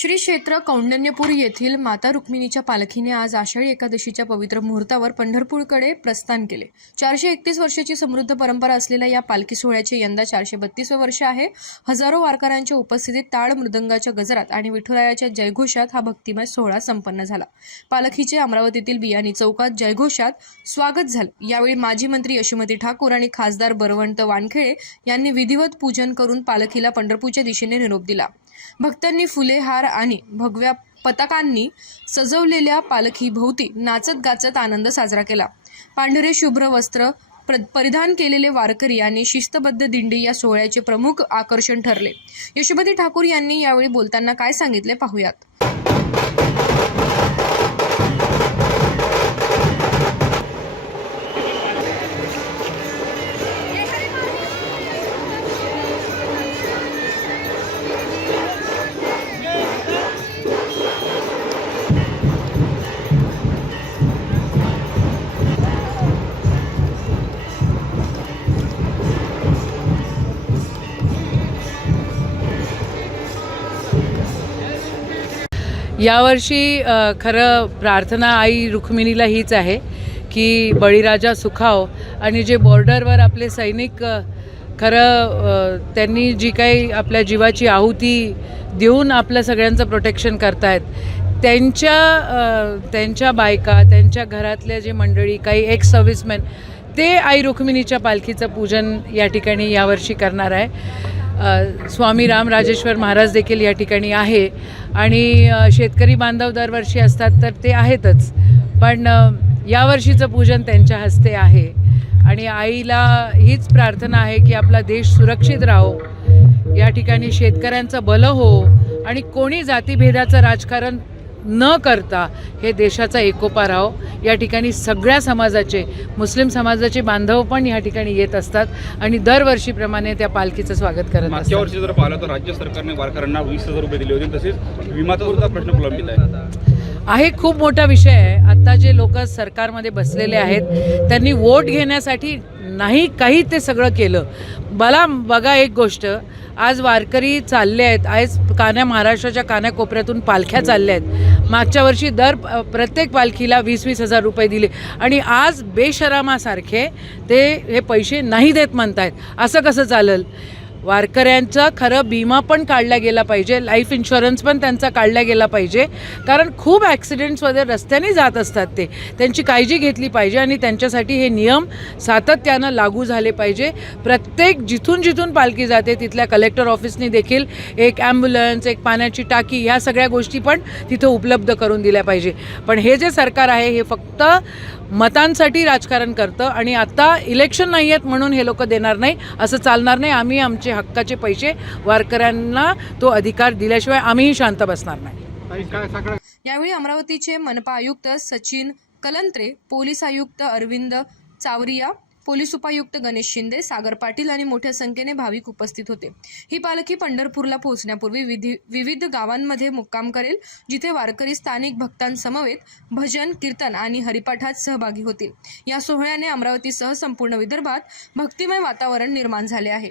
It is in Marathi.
श्री क्षेत्र कौंडण्यपूर येथील माता रुक्मिणीच्या पालखीने आज आषाढी एकादशीच्या पवित्र मुहूर्तावर पंढरपूरकडे प्रस्थान केले. चारशे एकतीस वर्षाची समृद्ध परंपरा असलेल्या या पालखी सोहळ्याचे यंदा चारशे बत्तीसवे वर्ष आहे. हजारो वारकऱ्यांच्या उपस्थितीत टाळ मृदंगाच्या गजरात आणि विठुरायाच्या जयघोषात हा भक्तिमय सोहळा संपन्न झाला. पालखीचे अमरावतीतील बियाणी चौकात जयघोषात स्वागत झालं. यावेळी माजी मंत्री यशोमती ठाकूर आणि खासदार बरवंत वानखेडे यांनी विधिवत पूजन करून पालखीला पंढरपूरच्या दिशेने निरोप दिला. भक्तांनी फुले हार आणि भगव्या पताकांनी सजवलेल्या पालखीभोवती नाचत गाचत आनंद साजरा केला. पांढरे शुभ्र वस्त्र प्र- परिधान केलेले वारकरी आणि शिस्तबद्ध दिंडी या सोहळ्याचे प्रमुख आकर्षण ठरले. यशोमती ठाकूर यांनी यावेळी बोलताना काय सांगितले पाहूयात. यावर्षी खरं प्रार्थना आई रुक्मिणीला हीच आहे की बळीराजा सुखाव आणि जे बॉर्डरवर आपले सैनिक खरं त्यांनी जी काही आपल्या जीवाची आहुती देऊन आपलं सगळ्यांचं प्रोटेक्शन करतायत. त्यांच्या त्यांच्या बायका त्यांच्या घरातल्या जे मंडळी काही एक्स सर्व्हिसमॅन ते आई रुक्मिणीच्या पालखीचं पूजन या ठिकाणी यावर्षी करणार आहे. स्वामी राम राजेश्वर महाराज देखील या ठिकाणी आहे. आणि शेतकरी बांधव दरवर्षी असतात तर ते आहेतच. पण यावर्षीचं पूजन त्यांच्या हस्ते आहे. आणि आईला हीच प्रार्थना आहे की आपला देश सुरक्षित राहो. या ठिकाणी शेतकऱ्यांचं भलं हो. आणि कोणी जातीभेदाचं राजकारण न करता हे देशाचा एकोपा राहो. या ठिकाणी सगळ्या समाजाचे मुस्लिम समाजाचे बांधव पण या ठिकाणी येत असतात आणि दरवर्षीप्रमाणे त्या पालखीचं स्वागत करत मागच्या वर्षी जर पाहिलं तर राज्य सरकारने वारकऱ्यांना वीस हजार रुपये दिले होते तसेच विमाचा सुद्धा प्रश्न प्रलंबित आहे. आहे खूप मोठा विषय आहे. आता जे लोक सरकारमध्ये बसलेले आहेत त्यांनी वोट घेण्यासाठी नाही काही ते सगळं केलं. मला बघा एक गोष्ट. आज वारकरी चालले आहेत. आज कान्या महाराष्ट्राच्या कानाकोपऱ्यातून पालख्या चालल्या आहेत. मागच्या वर्षी दर प्रत्येक पालखीला वीस वीस हजार रुपये दिले. आणि आज बेशरामासारखे ते हे पैसे नाही देत म्हणतायत. असं कसं चालेल? वारकऱ्यांचा खरं विमा पण काढला गेला पाहिजे लाईफ इन्शुरन्स पण त्यांचा काढला गेला पाहिजे. कारण खूप ॲक्सिडेंट्स वगैरे रस्त्याने जात असतात ते. त्यांची काळजी घेतली पाहिजे आणि त्यांच्यासाठी हे नियम सातत्यानं लागू झाले पाहिजे. प्रत्येक जिथून जिथून पालखी जाते तिथल्या कलेक्टर ऑफिसनी देखील एक ॲम्ब्युलन्स एक पाण्याची टाकी ह्या सगळ्या गोष्टी पण तिथं उपलब्ध करून दिल्या पाहिजे. पण हे जे सरकार आहे हे फक्त मतांसाठी राजकारण करतं आणि आता इलेक्शन नाही आहेत म्हणून हे लोक देणार नाही असं चालणार नाही. आम्ही आमचे हक्काचे पैसे वारकऱ्यांना तो अधिकार दिल्याशिवाय आम्हीही शांत बसणार नाही. यावेळी अमरावतीचे मनपा आयुक्त सचिन कलंत्रे पोलीस आयुक्त अरविंद चावरिया पोलीस उपायुक्त गणेश शिंदे सागर पाटील आणि मोठ्या संख्येने भाविक उपस्थित होते. ही पालखी पंढरपूरला पोहोचण्यापूर्वी विधी विविध गावांमध्ये मुक्काम करेल जिथे वारकरी स्थानिक भक्तांसमवेत भजन कीर्तन आणि हरिपाठात सहभागी होतील. या सोहळ्याने अमरावतीसह संपूर्ण विदर्भात भक्तिमय वातावरण निर्माण झाले आहे.